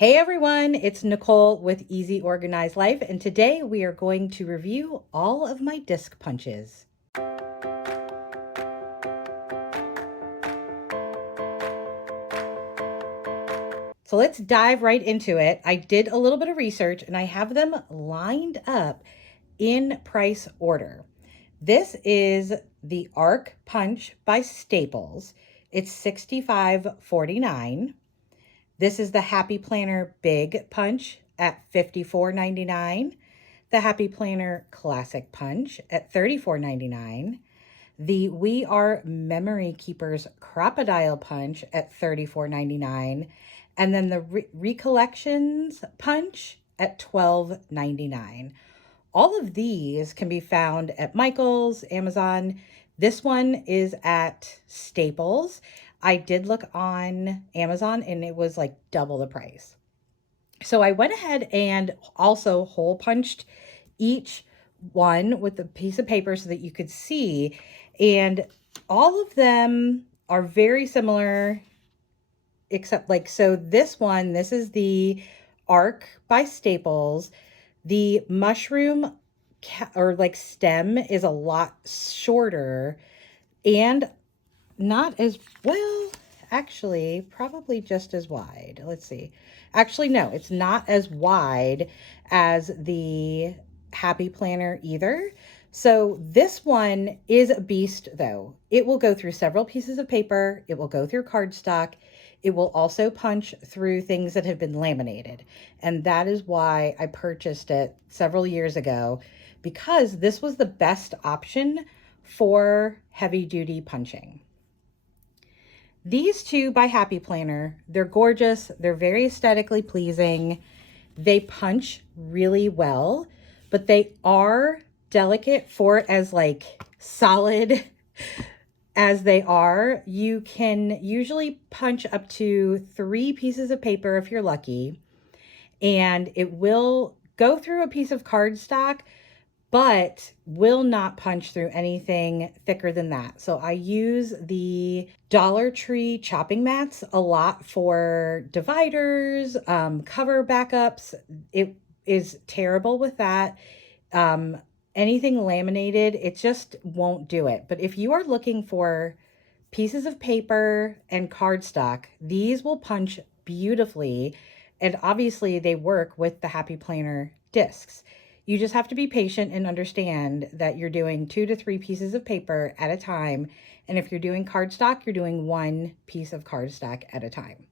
Hey everyone, it's Nicole with Easy Organized Life, and today we are going to review all of my disc punches. So let's dive right into it. I did a little bit of research and I have them lined up in price order. This is the Arc Punch by Staples. It's $65.49. This is the Happy Planner Big Punch at $54.99. The Happy Planner Classic Punch at $34.99. The We Are Memory Keepers Crocodile Punch at $34.99. And then the ReCollections Punch at $12.99. All of these can be found at Michael's, Amazon. This one is at Staples. I did look on Amazon and it was like double the price. So I went ahead and also hole punched each one with a piece of paper so that you could see. And all of them are very similar, except so this is the Arc by Staples. The mushroom stem is a lot shorter and not as well, actually, probably just as wide. Let's see. Actually, no, it's not as wide as the Happy Planner either. So this one is a beast though. It will go through several pieces of paper. It will go through cardstock. It will also punch through things that have been laminated. And that is why I purchased it several years ago, because this was the best option for heavy duty punching. These two by Happy Planner, they're gorgeous. They're very aesthetically pleasing. They punch really well, but they are delicate for as solid as they are. You can usually punch up to 3 pieces of paper if you're lucky, and it will go through a piece of cardstock, but will not punch through anything thicker than that. So I use the Dollar Tree chopping mats a lot for dividers, cover backups. It is terrible with that. Anything laminated, it just won't do it. But if you are looking for pieces of paper and cardstock, these will punch beautifully. And obviously they work with the Happy Planner discs. You just have to be patient and understand that you're doing 2 to 3 pieces of paper at a time. And if you're doing cardstock, you're doing 1 piece of cardstock at a time.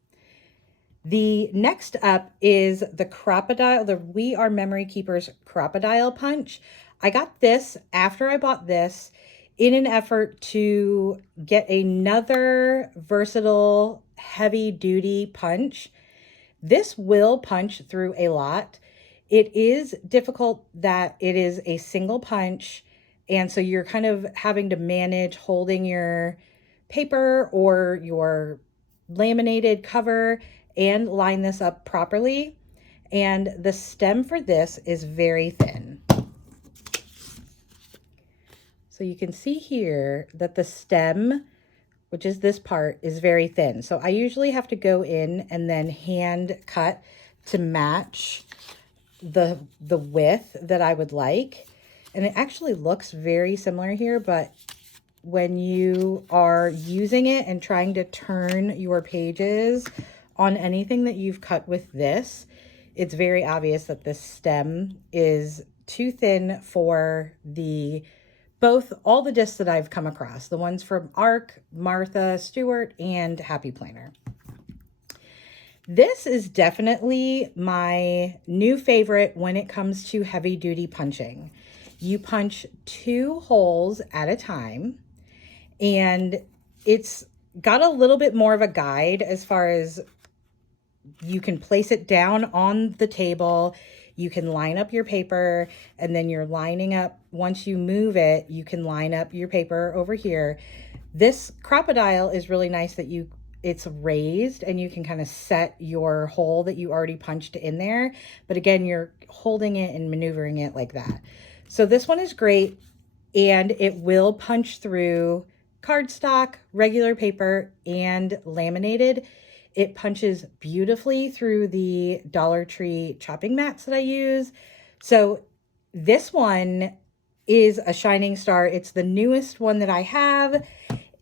The next up is the We Are Memory Keepers Crocodile Punch. I got this after I bought this in an effort to get another versatile heavy duty punch. This will punch through a lot. It is difficult that it is a single punch, and so you're kind of having to manage holding your paper or your laminated cover and line this up properly. And the stem for this is very thin. So you can see here that the stem, which is this part, is very thin. So I usually have to go in and then hand cut to match the width that I would like. And it actually looks very similar here, but when you are using it and trying to turn your pages on anything that you've cut with this, it's very obvious that this stem is too thin for all the discs that I've come across, the ones from Arc, Martha Stewart, and Happy Planner. This is definitely my new favorite when it comes to heavy duty punching. You punch 2 holes at a time, and it's got a little bit more of a guide as far as you can place it down on the table. You can line up your paper, and then you're lining up. Once you move it, you can line up your paper over here. This crocodile is really nice that it's raised and you can kind of set your hole that you already punched in there. But again, you're holding it and maneuvering it like that. So this one is great, and it will punch through cardstock, regular paper, and laminated. It punches beautifully through the Dollar Tree chopping mats that I use. So this one is a shining star. It's the newest one that I have.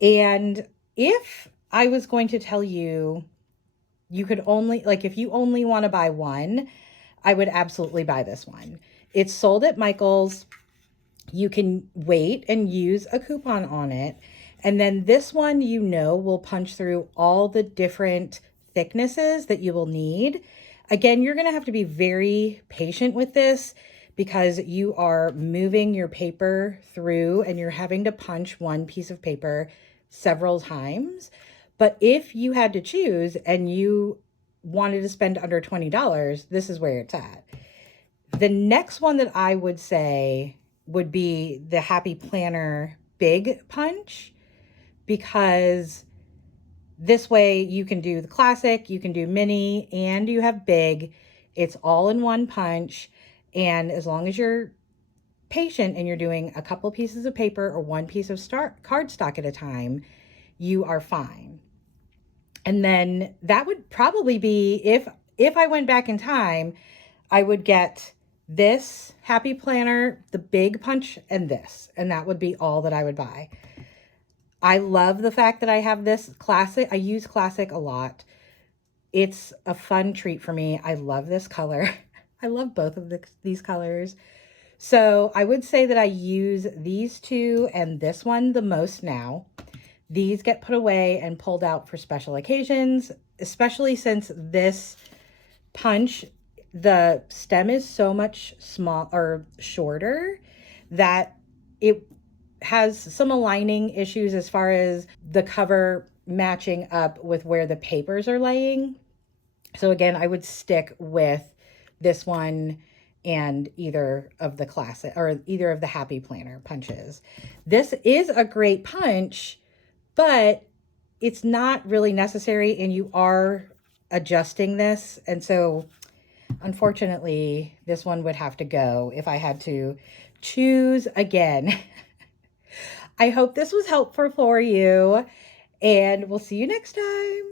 And if I was going to tell you, you could only, like, if you only want to buy one, I would absolutely buy this one. It's sold at Michael's. You can wait and use a coupon on it. And then this one, will punch through all the different thicknesses that you will need. Again, you're going to have to be very patient with this because you are moving your paper through and you're having to punch one piece of paper several times. But if you had to choose and you wanted to spend under $20, this is where it's at. The next one that I would say would be the Happy Planner Big Punch, because this way you can do the classic, you can do mini, and you have big. It's all in one punch. And as long as you're patient and you're doing a couple pieces of paper or one piece of cardstock at a time, you are fine. And then that would probably be, if I went back in time, I would get this Happy Planner, the big punch, and this, and that would be all that I would buy. I love the fact that I have this classic. I use classic a lot. It's a fun treat for me. I love this color. I love both of these colors. So I would say that I use these two and this one the most now. These get put away and pulled out for special occasions, especially since this punch, the stem is so much shorter that it has some aligning issues as far as the cover matching up with where the papers are laying. So again, I would stick with this one and either of the classic or either of the Happy Planner punches. This is a great punch, but it's not really necessary and you are adjusting this. And so unfortunately, this one would have to go if I had to choose again. I hope this was helpful for you, and we'll see you next time.